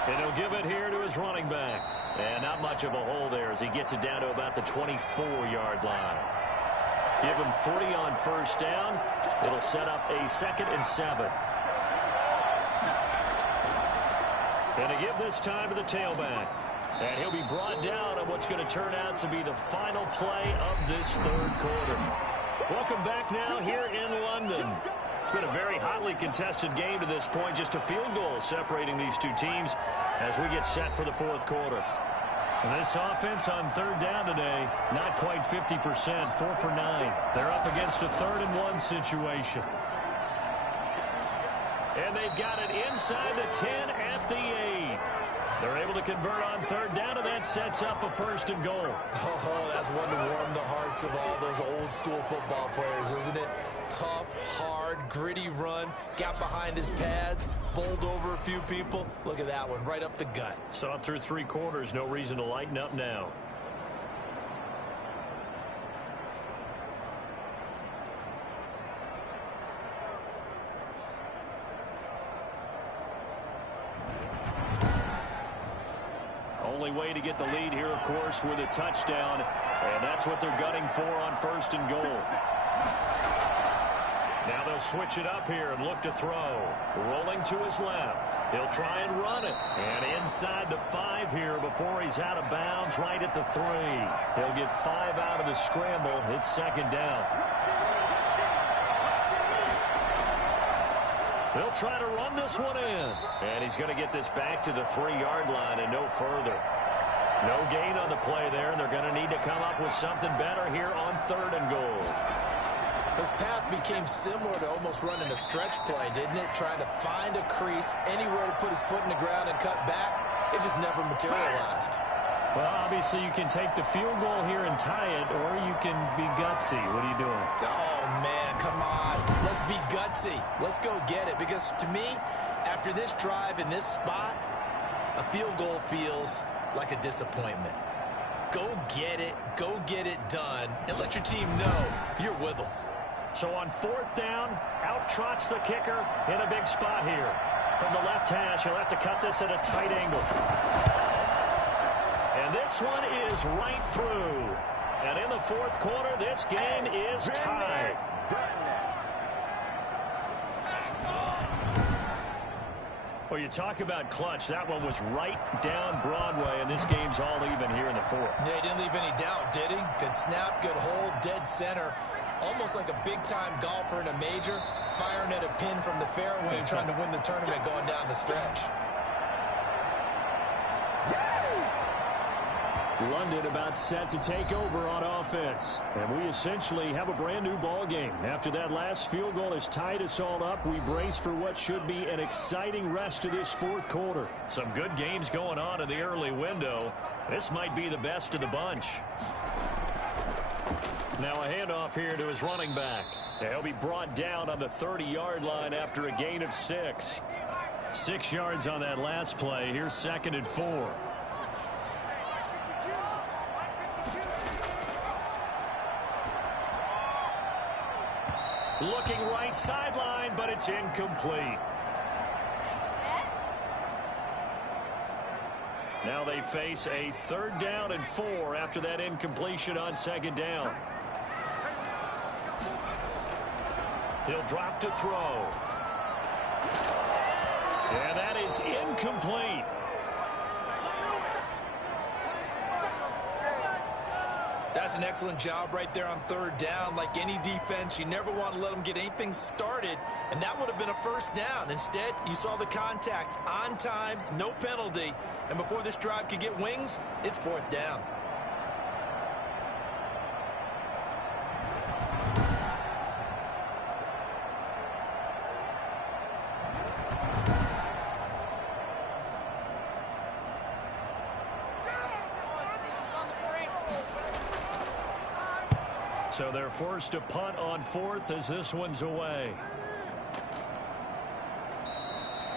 And he'll give it here to his running back. And not much of a hole there as he gets it down to about the 24-yard line. Give him 40 on 1st down. It'll set up a 2nd and 7. And to give this time to the tailback. And he'll be brought down on what's going to turn out to be the final play of this third quarter. Welcome back now here in London. It's been a very hotly contested game to this point. Just a field goal separating these two teams as we get set for the fourth quarter. And this offense on third down today, not quite 50%, 4 for 9. They're up against a 3rd-and-1 situation. And they've got it inside the 10 at the 8. They're able to convert on third down, and that sets up a 1st and goal. Oh, that's one to warm the hearts of all those old-school football players, isn't it? Tough, hard, gritty run, got behind his pads, bowled over a few people. Look at that one, right up the gut. Saw it through 3 quarters, no reason to lighten up now. Only way to get the lead here, of course, with a touchdown, and that's what they're gunning for on 1st and goal. Now they'll switch it up here and look to throw. Rolling to his left. He'll try and run it. And inside the 5 here before he's out of bounds, right at the 3. He'll get 5 out of the scramble. It's 2nd down. They'll try to run this one in. And he's going to get this back to the 3-yard line and no further. No gain on the play there, and they're going to need to come up with something better here on 3rd and goal. His path became similar to almost running a stretch play, didn't it? Trying to find a crease, anywhere to put his foot in the ground and cut back. It just never materialized. Well, obviously you can take the field goal here and tie it, or you can be gutsy. What are you doing? Oh, man, come on. Let's be gutsy. Let's go get it. Because to me, after this drive in this spot, a field goal feels like a disappointment. Go get it done, and let your team know you're with them. So on 4th down, out trots the kicker in a big spot here. From the left hash, he'll have to cut this at a tight angle. And this one is right through. And in the 4th quarter, this game is tied. Well, you talk about clutch. That one was right down Broadway, and this game's all even here in the 4th. Yeah, he didn't leave any doubt, did he? Good snap, good hold, dead center. Almost like a big-time golfer in a major, firing at a pin from the fairway and trying to win the tournament going down the stretch. London about set to take over on offense. And we essentially have a brand-new ball game. After that last field goal has tied us all up, we brace for what should be an exciting rest of this 4th quarter. Some good games going on in the early window. This might be the best of the bunch. Now a handoff here to his running back. He'll be brought down on the 30-yard line after a gain of 6. 6 yards on that last play. Here's 2nd and 4. Looking right sideline, but it's incomplete. Now they face a 3rd down and 4 after that incompletion on 2nd down. He'll drop to throw. And that is incomplete. That's an excellent job right there on 3rd down. Like any defense, you never want to let them get anything started, and that would have been a 1st down. Instead, you saw the contact on time, no penalty, and before this drive could get wings, it's 4th down. So they're forced to punt on 4th as this one's away.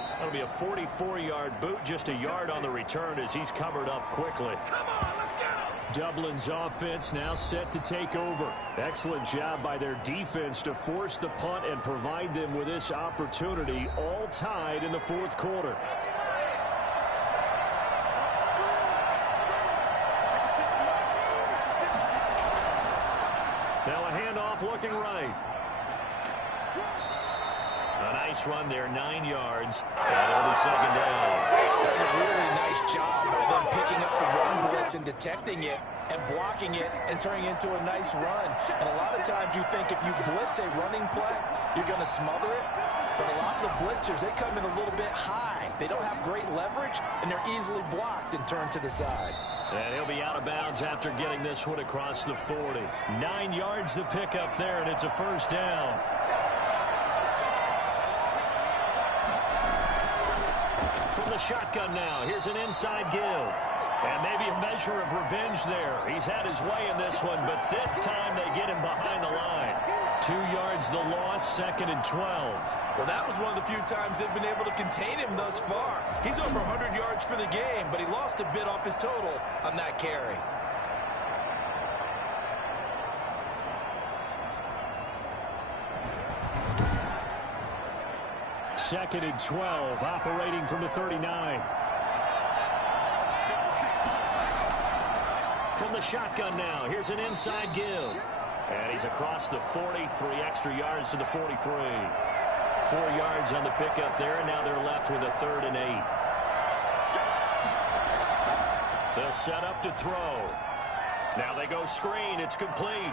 That'll be a 44-yard boot, just a yard on the return as he's covered up quickly. Come on, let's get him. Dublin's offense now set to take over. Excellent job by their defense to force the punt and provide them with this opportunity, all tied in the 4th quarter. Now a handoff looking right. A nice run there, 9 yards. And it'll be 2nd down. That was a really nice job by them picking up the in detecting it and blocking it and turning it into a nice run. And a lot of times you think if you blitz a running play, you're going to smother it. But a lot of the blitzers, they come in a little bit high. They don't have great leverage, and they're easily blocked and turned to the side. And he'll be out of bounds after getting this one across the 40. 9 yards to pick up there, and it's a first down. From the shotgun now, here's an inside give. And maybe a measure of revenge there. He's had his way in this one, but this time they get him behind the line. 2 yards the loss, 2nd and 12. Well, that was one of the few times they've been able to contain him thus far. He's over 100 yards for the game, but he lost a bit off his total on that carry. Second and 12, operating from the 39. From the shotgun now, here's an inside give. And he's across the 40, 3 extra yards to the 43. 4 yards on the pickup there, and now they're left with a 3rd and 8. They'll set up to throw. Now they go screen, it's complete.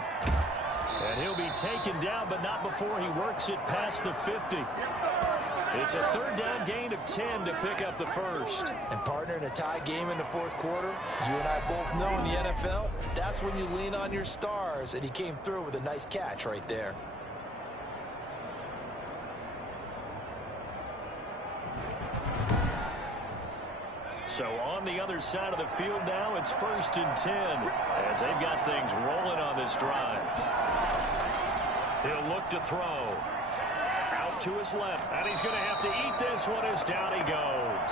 And he'll be taken down, but not before he works it past the 50. It's a 3rd down gain of 10 to pick up the first. And partner, in a tie game in the 4th quarter, you and I both know in the NFL, that's when you lean on your stars, and he came through with a nice catch right there. So on the other side of the field now, it's 1st and 10 as they've got things rolling on this drive. He'll look to throw. Out to his left, and he's going to have to eat this one as down he goes.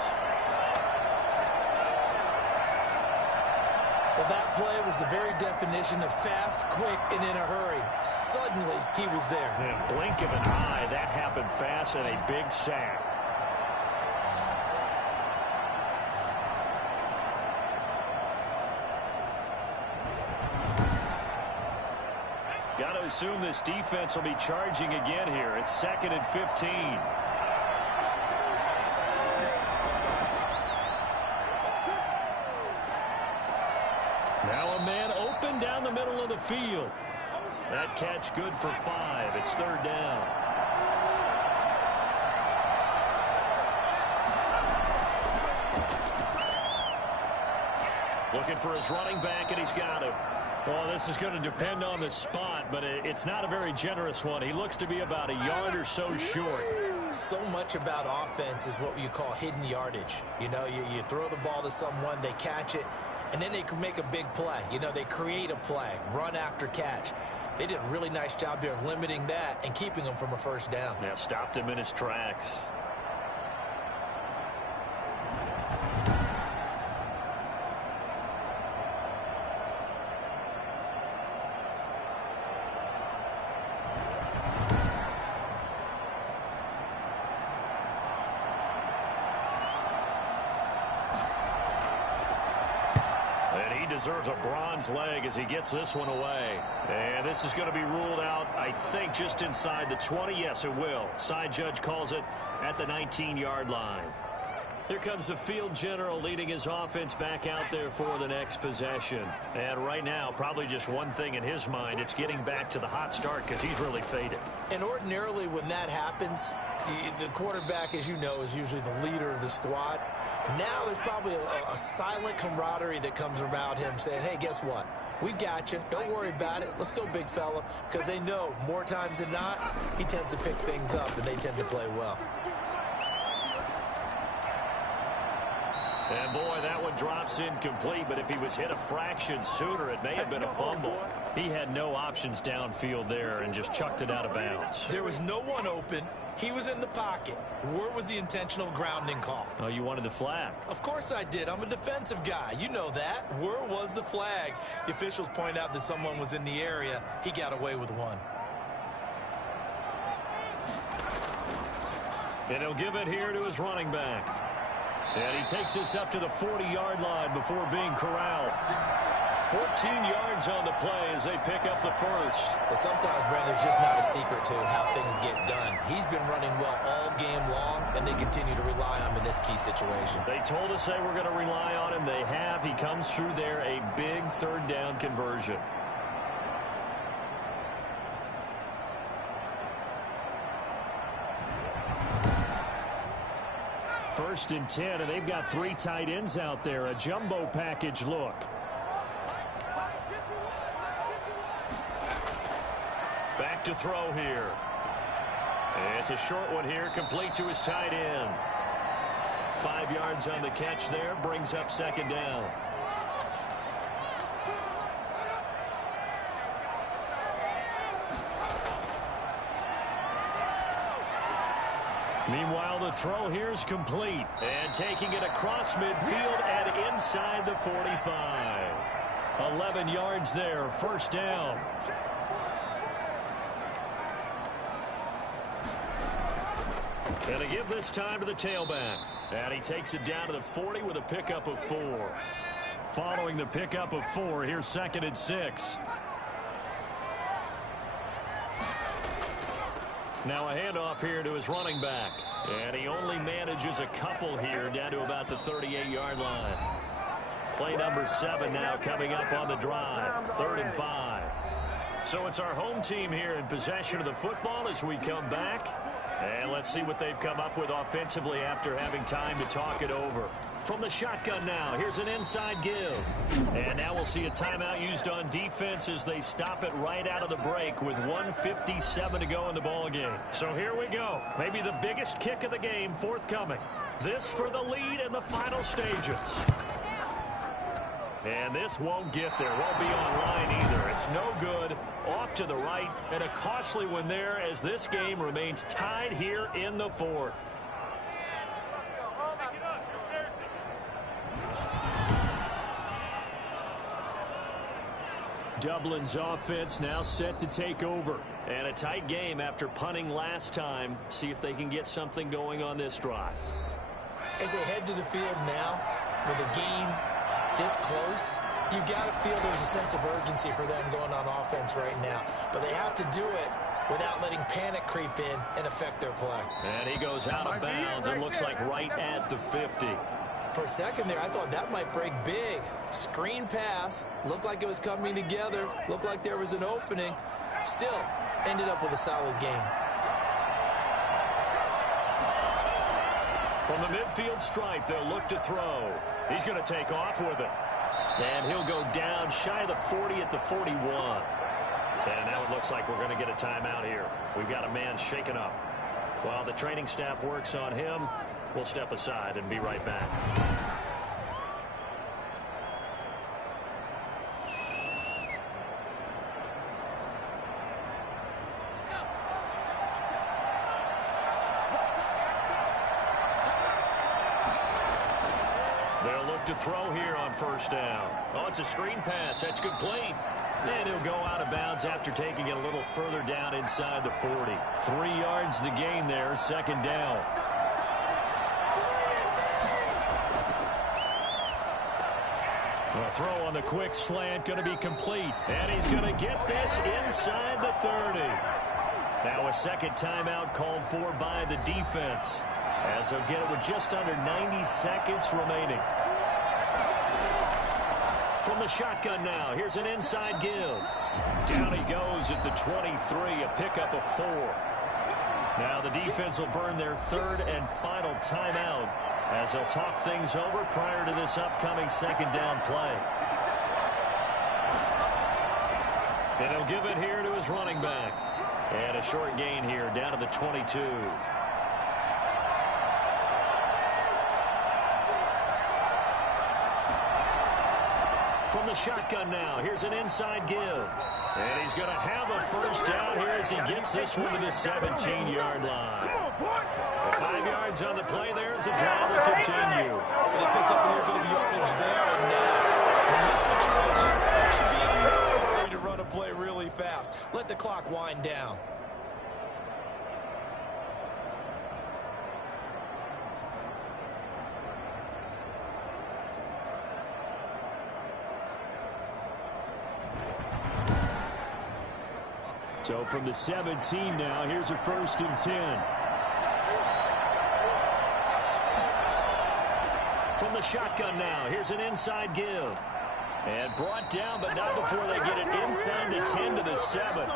Well, that play was the very definition of fast, quick, and in a hurry. Suddenly, he was there. In a blink of an eye, that happened fast and a big sack. Got to assume this defense will be charging again here. It's 2nd and 15. Now a man open down the middle of the field. That catch good for 5. It's 3rd down. Looking for his running back, and he's got him. Well, this is going to depend on the spot, but it's not a very generous one. He looks to be about a yard or so short. So much about offense is what you call hidden yardage. You know, you throw the ball to someone, they catch it, and then they can make a big play. You know, they create a play, run after catch. They did a really nice job there of limiting that and keeping him from a first down. Yeah, stopped him in his tracks. Deserves a bronze leg as he gets this one away. And this is going to be ruled out, I think, just inside the 20. Yes, it will. Side judge calls it at the 19-yard line. Here comes the field general leading his offense back out there for the next possession. And right now, probably just one thing in his mind. It's getting back to the hot start because he's really faded. And ordinarily when that happens, the quarterback, as you know, is usually the leader of the squad. Now there's probably a silent camaraderie that comes around him saying, hey, guess what? We got you. Don't worry about it. Let's go, big fella. Because they know more times than not, he tends to pick things up, and they tend to play well. And, boy, that one drops incomplete, but if he was hit a fraction sooner, it may have been a fumble. He had no options downfield there and just chucked it out of bounds. There was no one open. He was in the pocket. Where was the intentional grounding call? Oh, you wanted the flag. Of course I did. I'm a defensive guy. You know that. Where was the flag? The officials point out that someone was in the area. He got away with one. And he'll give it here to his running back. And he takes this up to the 40-yard line before being corralled. 14 yards on the play as they pick up the first. But sometimes, Brandon, there's just not a secret to how things get done. He's been running well all all game long, and they continue to rely on him in this key situation. They told us they were going to rely on him. They have. He comes through there, a big third down conversion. First and 10, and they've got 3 tight ends out there. A jumbo package look. Back to throw here. It's a short one here, complete to his tight end. 5 yards on the catch there, brings up second down. Meanwhile, the throw here is complete. And taking it across midfield and inside the 45. 11 yards there, first down. And a give this time to the tailback. And he takes it down to the 40 with a pickup of 4. Following the pickup of 4, here's second and 6. Now a handoff here to his running back. And he only manages a couple here down to about the 38-yard line. Play number 7 now coming up on the drive. 3rd and 5. So it's our home team here in possession of the football as we come back. And let's see what they've come up with offensively after having time to talk it over. From the shotgun now, here's an inside give. And now we'll see a timeout used on defense as they stop it right out of the break with 1:57 to go in the ball game. So here we go. Maybe the biggest kick of the game forthcoming. This for the lead in the final stages. And this won't get there. Won't be online either. It's no good. Off to the right. And a costly one there as this game remains tied here in the 4th. Dublin's offense now set to take over. And a tight game after punting last time. See if they can get something going on this drive. As they head to the field now with a game this close, you've got to feel there's a sense of urgency for them going on offense right now. But they have to do it without letting panic creep in and affect their play. And he goes out of bounds. It looks like right at the 50. For a second there, I thought that might break big. Screen pass. Looked like it was coming together. Looked like there was an opening. Still, ended up with a solid game. From the midfield stripe, they'll look to throw. He's going to take off with it. And he'll go down shy of the 40 at the 41. And now it looks like we're going to get a timeout here. We've got a man shaken up. While the training staff works on him, we'll step aside and be right back. To throw here on first down. Oh, it's a screen pass. That's complete. And he'll go out of bounds after taking it a little further down inside the 40. 3 yards the gain there, second down. A throw on the quick slant going to be complete. And he's going to get this inside the 30. Now a second timeout called for by the defense, as they'll get it with just under 90 seconds remaining. From the shotgun now, here's an inside give. Down he goes at the 23, a pickup of 4. Now the defense will burn their 3rd and final timeout as they'll talk things over prior to this upcoming second down play. And he'll give it here to his running back. And a short gain here down to the 22. From the shotgun now, here's an inside give. And he's going to have a first down here as he gets this one to the 17-yard line. 5 yards on the play there as the drive will continue. They picked up a little bit of yardage there, and now in this situation, should be in no hurry to run a play really fast. Let the clock wind down. So from the 17 now, here's a 1st and 10. from the shotgun now. Here's an inside give. And brought down, but not before they get it inside the 10 to the 7.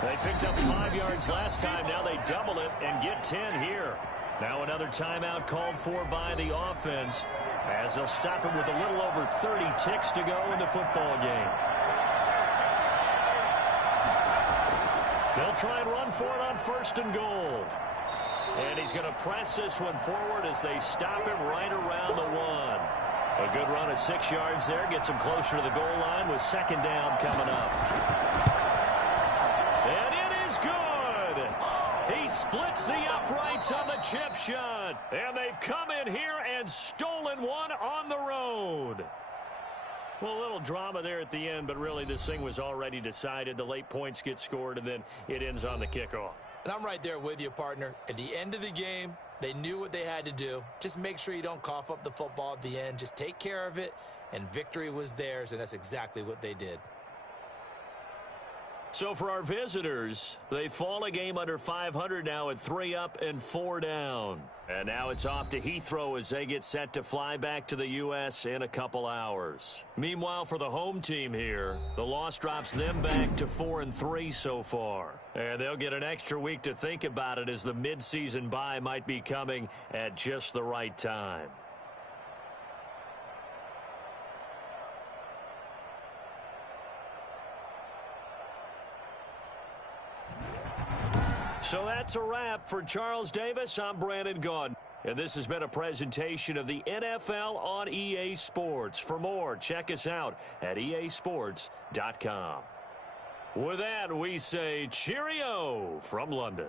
They picked up 5 yards last time. Now they double it and get 10 here. Now another timeout called for by the offense as they'll stop it with a little over 30 ticks to go in the football game. They'll try and run for it on 1st and goal. And he's going to press this one forward as they stop him right around the 1. A good run of 6 yards there. Gets him closer to the goal line with 2nd down coming up. And it is good. He splits the uprights on the chip shot. And they've come in here and stolen one on the road. Well, a little drama there at the end, but really this thing was already decided. The late points get scored, and then it ends on the kickoff. And I'm right there with you, partner. At the end of the game, they knew what they had to do. Just make sure you don't cough up the football at the end. Just take care of it, and victory was theirs, and that's exactly what they did. So for our visitors, they fall a game under 500 now at 3 up and 4 down. And now it's off to Heathrow as they get set to fly back to the U.S. in a couple hours. Meanwhile, for the home team here, the loss drops them back to 4-3 so far. And they'll get an extra week to think about it as the midseason bye might be coming at just the right time. So that's a wrap. For Charles Davis, I'm Brandon Gaudin. And this has been a presentation of the NFL on EA Sports. For more, check us out at easports.com. With that, we say cheerio from London.